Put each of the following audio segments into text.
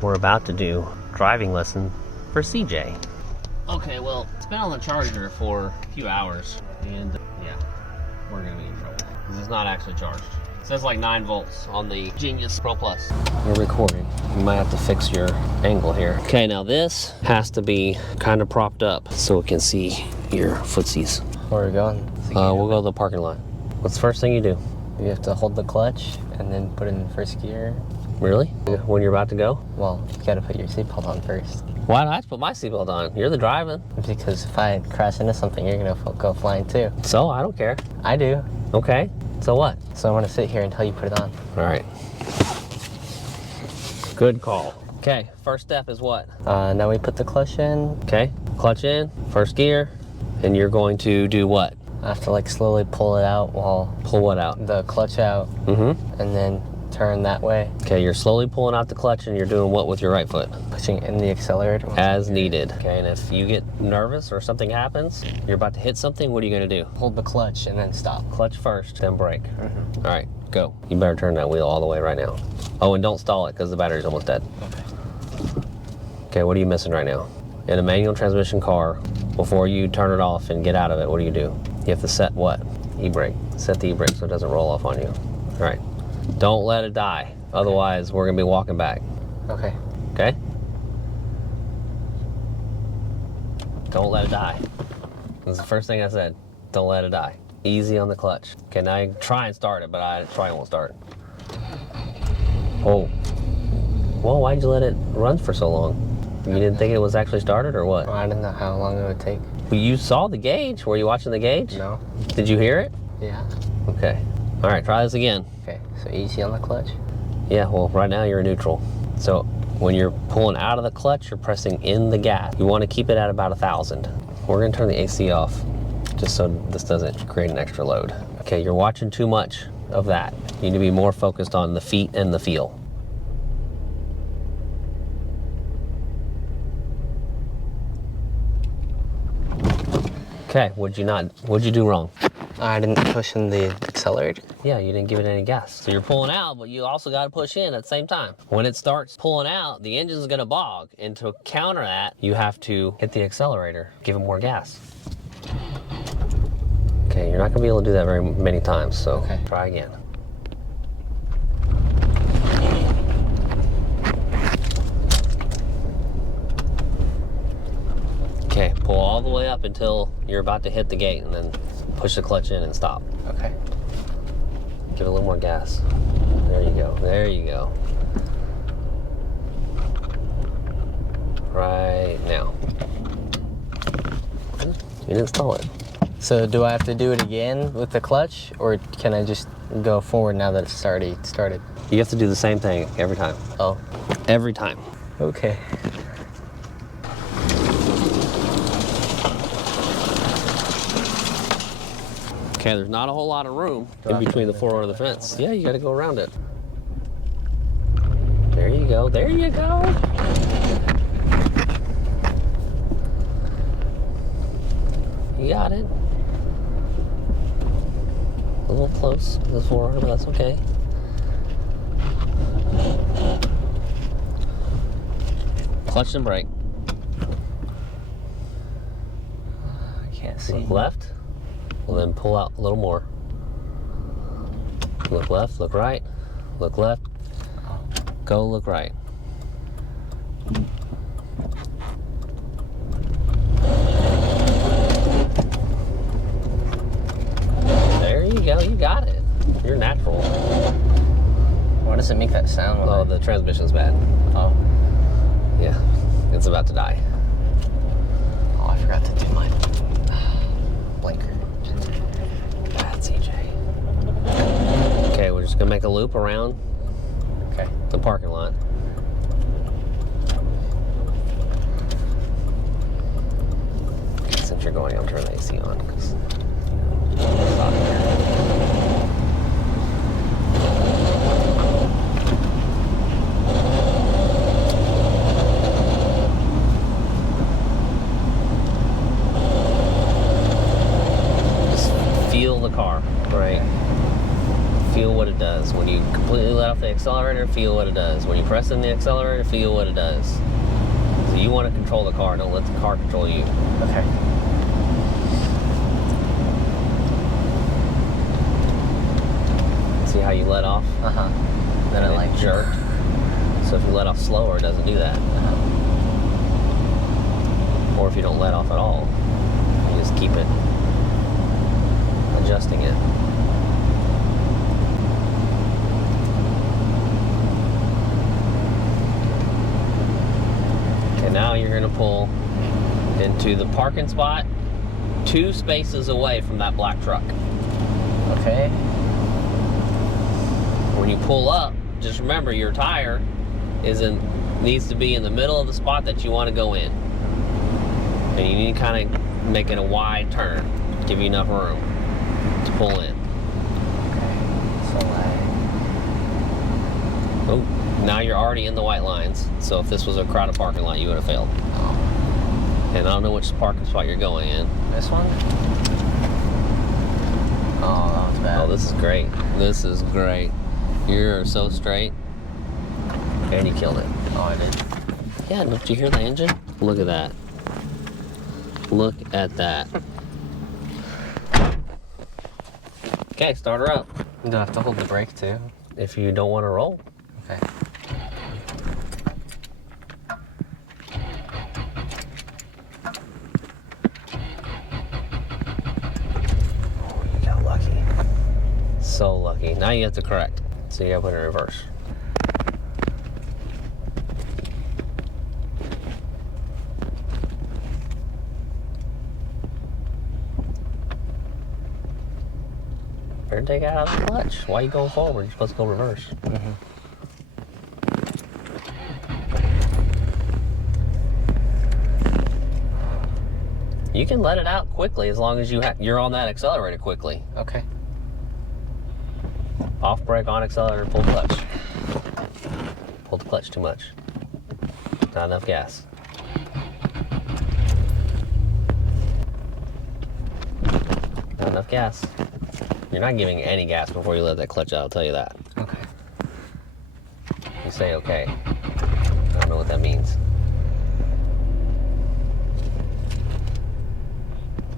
We're about to do driving lesson for CJ. Okay, well, it's been on the charger for a few hours, and yeah, we're gonna be in trouble because it's not actually charged. It says like 9 volts on the Genius Pro Plus. We're recording. You might have to fix your angle here. Okay, now this has to be kind of propped up so it can see your footsies. Where are we going? We'll go to the parking lot. What's the first thing you do? You have to hold the clutch and then put it in first gear. Really? When you're about to go? Well, you gotta put your seatbelt on first. Why do I have to put my seatbelt on? You're the driving. Because if I crash into something, you're gonna go flying too. So, I don't care. I do. Okay, so what? So I'm gonna sit here until you put it on. All right. Good call. Okay, first step is what? Now we put the clutch in. Okay, clutch in, first gear, and you're going to do what? I have to like slowly pull it out while... Pull what out? The clutch out. Mm-hmm. And then turn that way. Okay, you're slowly pulling out the clutch and you're doing what with your right foot? Pushing in the accelerator. As needed. Okay, and if you get nervous or something happens, you're about to hit something, what are you gonna do? Hold the clutch and then stop. Clutch first, then brake. All right, go. You better turn that wheel all the way right now. Oh, and don't stall it because the battery's almost dead. Okay. Okay, what are you missing right now? In a manual transmission car, before you turn it off and get out of it, what do? You have to set what? E-brake. Set the e-brake so it doesn't roll off on you. All right. Don't let it die. Otherwise, we're gonna be walking back. Okay. Okay? Don't let it die. That's the first thing I said. Don't let it die. Easy on the clutch. Okay, now you try and start it, but I probably won't start. Oh. Well, why'd you let it run for so long? You didn't think it was actually started or what? Well, I didn't know how long it would take. Well, you saw the gauge. Were you watching the gauge? No. Did you hear it? Yeah. Okay. All right, try this again. Okay, so easy on the clutch? Yeah, well, right now you're in neutral. So when you're pulling out of the clutch, you're pressing in the gas. You want to keep it at about 1,000. We're gonna turn the AC off just so this doesn't create an extra load. Okay, you're watching too much of that. You need to be more focused on the feet and the feel. Okay, what'd you do wrong? I didn't push in the accelerator. Yeah, you didn't give it any gas. So you're pulling out, but you also got to push in at the same time. When it starts pulling out, the engine's gonna bog. And to counter that, you have to hit the accelerator, give it more gas. Okay, you're not gonna be able to do that very many times, so okay. Try again. Okay, pull all the way up until you're about to hit the gate and then push the clutch in and stop. Okay. Give it a little more gas. There you go, there you go. Right now. You didn't stall it. So do I have to do it again with the clutch, or can I just go forward now that it's already started? You have to do the same thing every time. Oh. Every time. Okay. Okay, there's not a whole lot of room in between the floor and the fence. Yeah, you gotta go around it. There you go, there you go. You got it. A little close to the floor, but that's okay. Clutch and brake. I can't see. Look left. Well, then pull out a little more. Look left, look right, look left, go look right. There you go, you got it. You're natural. Why does it make that sound? Oh, the transmission's bad. Oh. Yeah, it's about to die. Oh, I forgot to do my blinker. That's EJ. Okay, we're just gonna make a loop around the parking lot. Since you're going, I'll turn the AC on because it's hot in here. Just feel the car, right? Feel what it does when you completely let off off the accelerator, feel what it does. When you press in the accelerator, feel what it does. So you want to control the car, don't let the car control you. Okay. See how you let off? Uh-huh. Then it like jerked. So if you let off slower, it doesn't do that. Or if you don't let off at all, you just keep it adjusting it. Okay, now you're going to pull into the parking spot 2 spaces away from that black truck. Okay. When you pull up, just remember your tire needs to be in the middle of the spot that you want to go in. And you need to kind of make it a wide turn, give you enough room to pull in. Okay. So Oh, now you're already in the white lines. So if this was a crowded parking lot, you would have failed. Oh. And I don't know which parking spot you're going in. This one? Oh, that was bad. Oh, this is great. This is great. You're so straight. And you killed it. Oh, I did. Yeah, don't you hear the engine? Look at that. Look at that. Okay, start her up. Do I have to hold the brake too? If you don't want to roll. Okay. Oh, you got lucky. So lucky. Now you have to correct. So you gotta put it in reverse. Better take it out of the clutch. Why are you going forward? You're supposed to go reverse. Mm-hmm. You can let it out quickly as long as you're on that accelerator quickly. Okay. Off brake, on accelerator, pull clutch. Pull the clutch too much. Not enough gas. Not enough gas. You're not giving any gas before you let that clutch out, I'll tell you that. Okay. You say okay. I don't know what that means.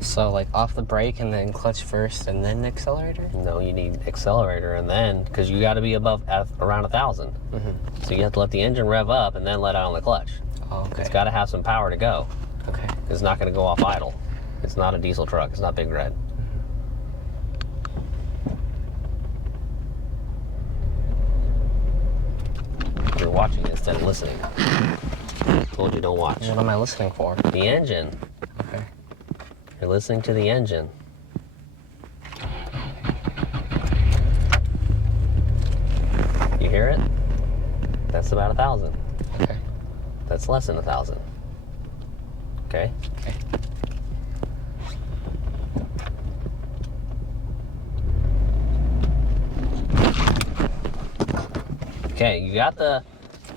So like off the brake and then clutch first and then accelerator? No, you need accelerator and then, because you got to be above around 1,000. Mm-hmm. So you have to let the engine rev up and then let out on the clutch. Oh, okay. It's got to have some power to go. Okay. It's not going to go off idle. It's not a diesel truck. It's not Big Red. You're watching instead of listening. I told you don't watch. What am I listening for? The engine. Okay. You're listening to the engine. You hear it? That's about 1,000. Okay. That's less than 1,000. Okay? Okay. Okay, you got the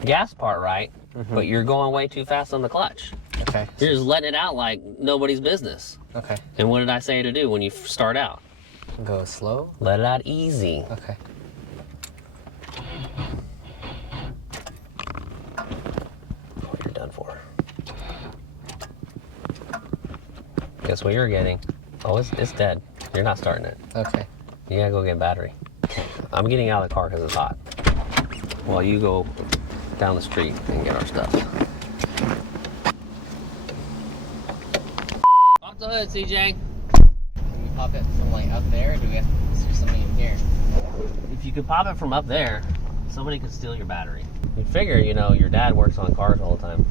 gas part right, but you're going way too fast on the clutch. Okay. You're just letting it out like nobody's business. Okay. And what did I say to do when you start out? Go slow? Let it out easy. Okay. Oh, you're done for. Guess what you're getting? Oh, it's dead. You're not starting it. Okay. You gotta go get a battery. I'm getting out of the car because it's hot. While you go down the street and get our stuff. Pop the hood, CJ. Can we pop it from like up there, or do we have to do something in here? If you could pop it from up there, somebody could steal your battery. You figure, you know, your dad works on cars all the time.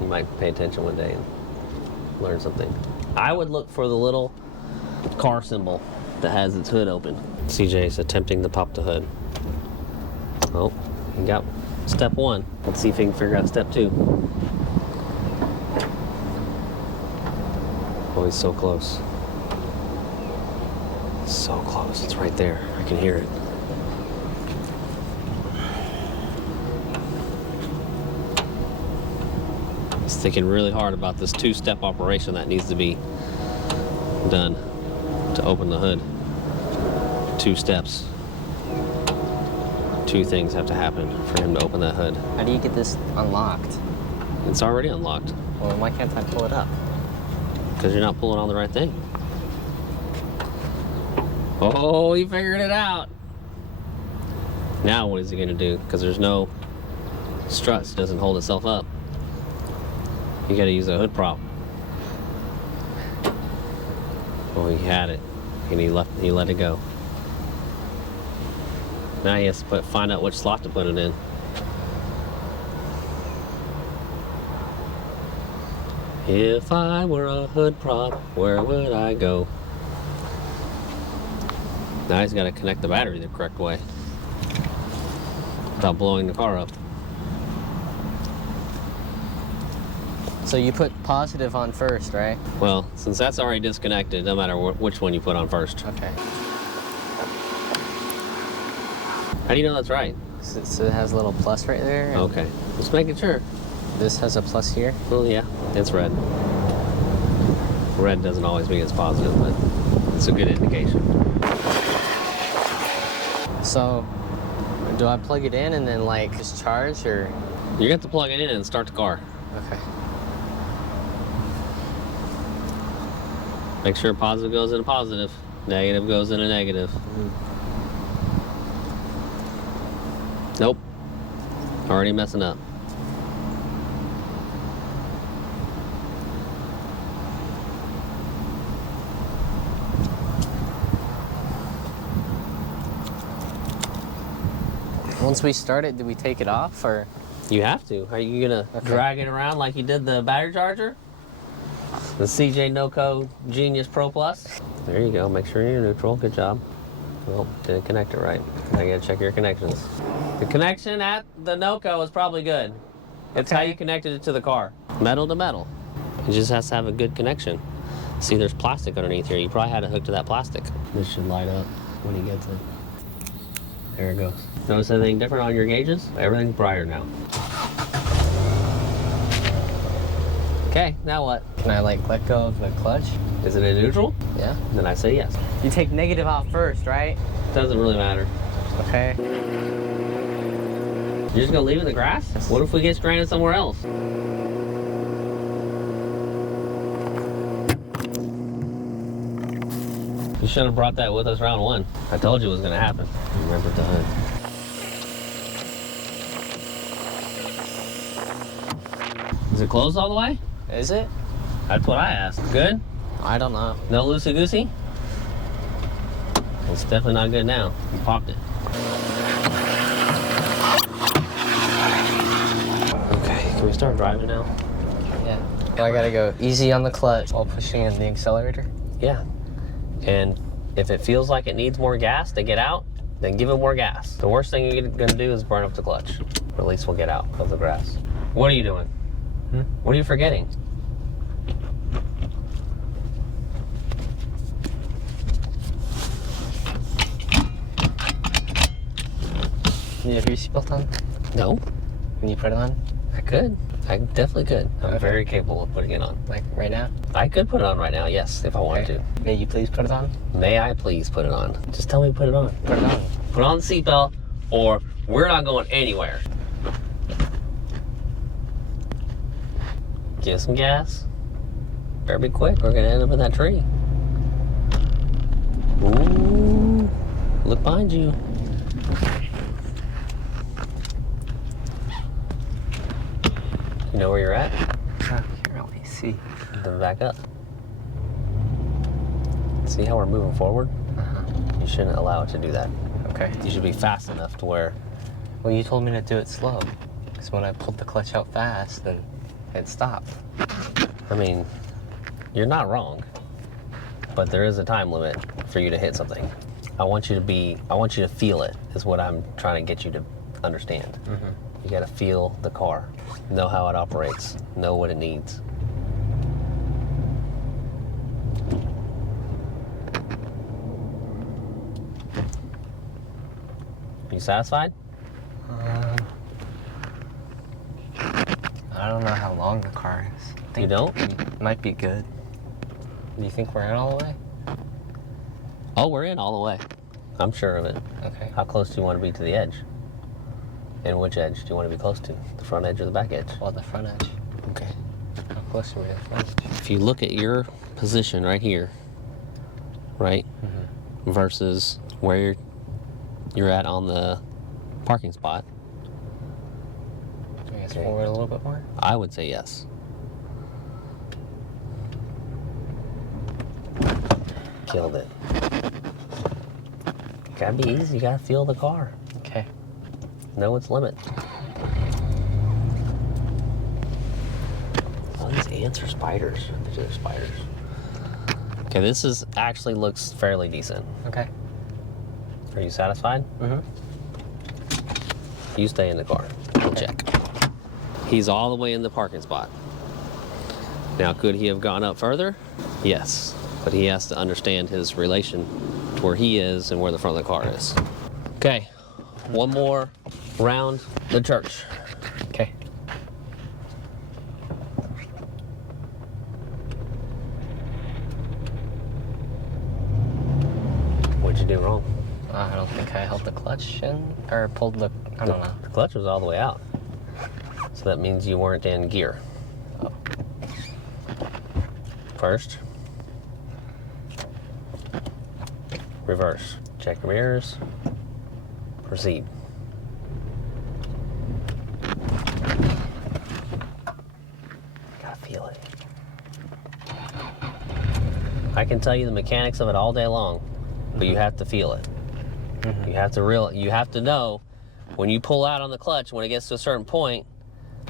You might pay attention one day and learn something. I would look for the little car symbol that has its hood open. CJ's attempting to pop the hood. Oh, he got step 1. Let's see if he can figure out step 2. Oh, he's so close. So close, it's right there. I can hear it. He's thinking really hard about this 2-step operation that needs to be done to open the hood. 2 steps. Two things have to happen for him to open that hood. How do you get this unlocked? It's already unlocked. Well, why can't I pull it up? Because you're not pulling on the right thing. Oh, he figured it out. Now what is he gonna do? Because there's no struts, doesn't hold itself up. You gotta use a hood prop. Oh, he had it, and he let it go. Now he has to find out which slot to put it in. If I were a hood prop, where would I go? Now he's got to connect the battery the correct way without blowing the car up. So you put positive on first, right? Well, since that's already disconnected, no matter which one you put on first. Okay. How do you know that's right? So it has a little plus right there. and Okay, just making sure. This has a plus here. Well, yeah, it's red. Red doesn't always mean it's positive, but it's a good indication. So, do I plug it in and then like just charge or? You have to plug it in and start the car. Okay. Make sure positive goes in a positive, negative goes in a negative. Nope. Already messing up. Once we start it, do we take it off or? You have to. Are you gonna drag it around like you did the battery charger? The CJ NoCo Genius Pro Plus? There you go. Make sure you're neutral. Good job. Well, didn't connect it right. I gotta check your connections. The connection at the NoCo is probably good. It's how you connected it to the car. Metal to metal. It just has to have a good connection. See, there's plastic underneath here. You probably had it hooked to that plastic. This should light up when he gets it. There it goes. Notice anything different on your gauges? Everything's brighter now. Okay, now what? Can I like let go of the clutch? Is it in neutral? Yeah. Then I say yes. You take negative off first, right? Doesn't really matter. Okay. You're just gonna leave it in the grass? What if we get stranded somewhere else? You should have brought that with us round one. I told you it was gonna happen. Remember the hood. Is it closed all the way? Is it? That's what I asked. Good? I don't know. No loosey-goosey? It's definitely not good now. You popped it. Okay, can we start driving now? Yeah. I gotta go easy on the clutch while pushing in the accelerator. Yeah. And if it feels like it needs more gas to get out, then give it more gas. The worst thing you're gonna do is burn up the clutch. Or at least we'll get out of the grass. What are you doing? What are you forgetting? You have your seatbelt on? No, Can you put it on? I could. I definitely could. I'm Okay. very capable of putting it on. Like right now? I could put it on right now, yes, if I wanted to. May you please put it on? May I please put it on? Just tell me to put it on. Put it on. Put on the seatbelt, or we're not going anywhere. Give some gas. Better be quick. We're gonna end up in that tree. Ooh, look behind you. You know where you're at? I can't really see. Then back up. See how we're moving forward? You shouldn't allow it to do that. Okay. You should be fast enough to where. Well, you told me to do it slow. Because when I pulled the clutch out fast, then it stopped. I mean, you're not wrong, but there is a time limit for you to hit something. I want you to feel it, is what I'm trying to get you to understand. You gotta feel the car, know how it operates, know what it needs. You satisfied? I don't know how long the car is. I think You don't? it might be good. Do you think we're in all the way? Oh, we're in all the way. I'm sure of it. Okay. How close do you want to be to the edge? And which edge do you want to be close to? The front edge or the back edge? Well, the front edge. Okay. How close are we to the front edge? If you look at your position right here, right, versus where you're at on the parking spot, I guess forward a little bit more. I would say yes. Killed it. Gotta be easy, you gotta feel the car. Okay. Know its limit. All these ants are spiders. I bet you they're spiders. Okay, this is actually looks fairly decent. Okay. Are you satisfied? Mm-hmm. You stay in the car. We'll check. He's all the way in the parking spot. Now, could he have gone up further? Yes, but he has to understand his relation to where he is and where the front of the car is. Okay, one more round the church. Okay. What'd you do wrong? I don't think I held the clutch in, or pulled the, I don't know. The clutch was all the way out. So that means you weren't in gear. Oh. First, reverse. Check your mirrors. Proceed. Gotta feel it. I can tell you the mechanics of it all day long, but you have to feel it. You have to know when you pull out on the clutch, when it gets to a certain point,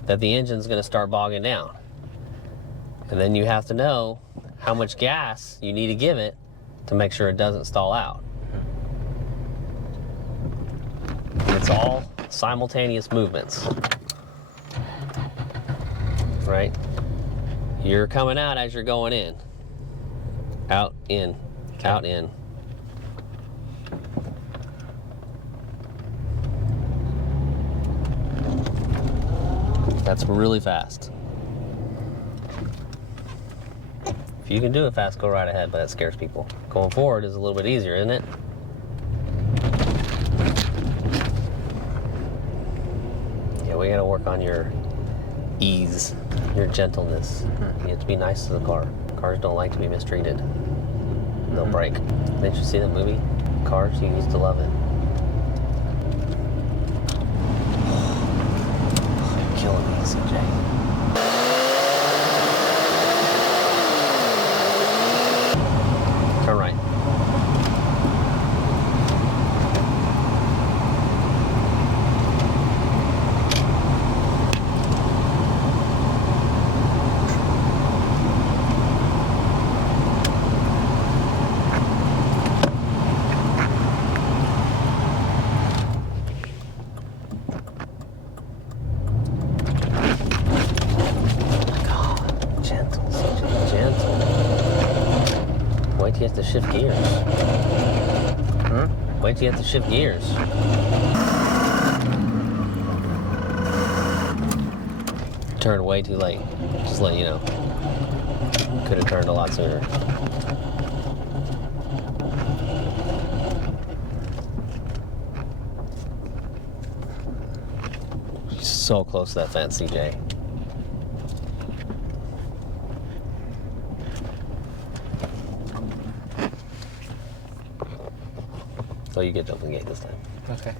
that the engine's gonna start bogging down. And then you have to know how much gas you need to give it to make sure it doesn't stall out. It's all simultaneous movements, right? You're coming out as you're going in. Out, in, out, in. That's really fast. If you can do it fast, go right ahead, but that scares people. Going forward is a little bit easier, isn't it? Yeah, we gotta work on your ease, your gentleness. You have to be nice to the car. Cars don't like to be mistreated. They'll break. Didn't you see the movie? Cars, you used to love it. Killing me, CJ. Turn right. Wait till you have to shift gears. Wait till you have to shift gears. Turned way too late. Just let you know. Could have turned a lot sooner. So close to that fence, CJ. So you get to open the gate this time. Okay.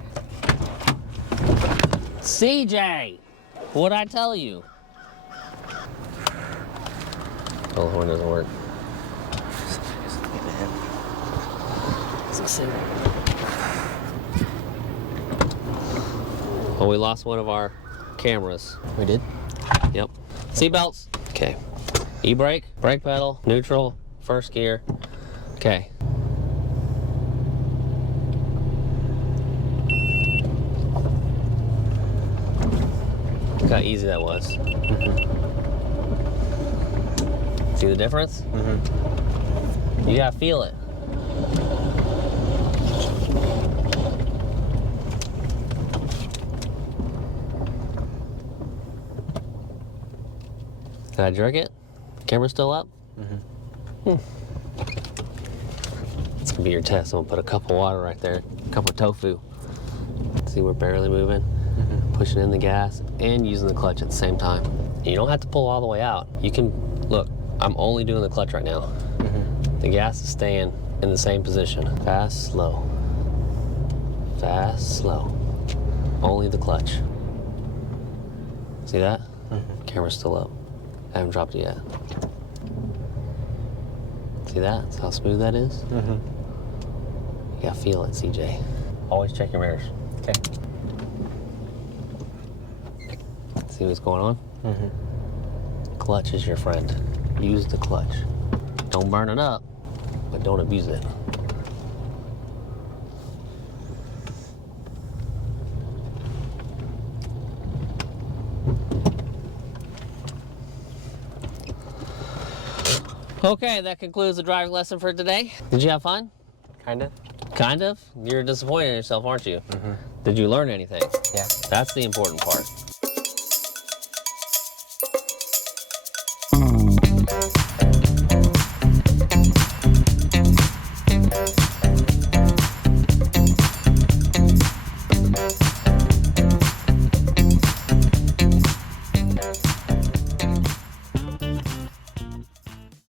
CJ! What'd I tell you? Oh, the horn doesn't work. Well, we lost one of our cameras. We did? Yep. Seatbelts. Okay. E-brake, brake pedal, neutral, first gear. Okay. Look how easy that was. See the difference? You gotta feel it. Can I jerk it? Camera's still up? It's gonna be your test. I'm gonna put a cup of water right there, a cup of tofu. See, we're barely moving. pushing in the gas and using the clutch at the same time. You don't have to pull all the way out. You can, look, I'm only doing the clutch right now. The gas is staying in the same position. Fast, slow. Fast, slow. Only the clutch. See that? Camera's still up. I haven't dropped it yet. See that? That's how smooth that is? You gotta feel it, CJ. Always check your mirrors. Okay. See what's going on? Clutch is your friend. Use the clutch. Don't burn it up, but don't abuse it. Okay, that concludes the driving lesson for today. Did you have fun? Kind of. Kind of? You're disappointed in yourself, aren't you? Did you learn anything? Yeah. That's the important part.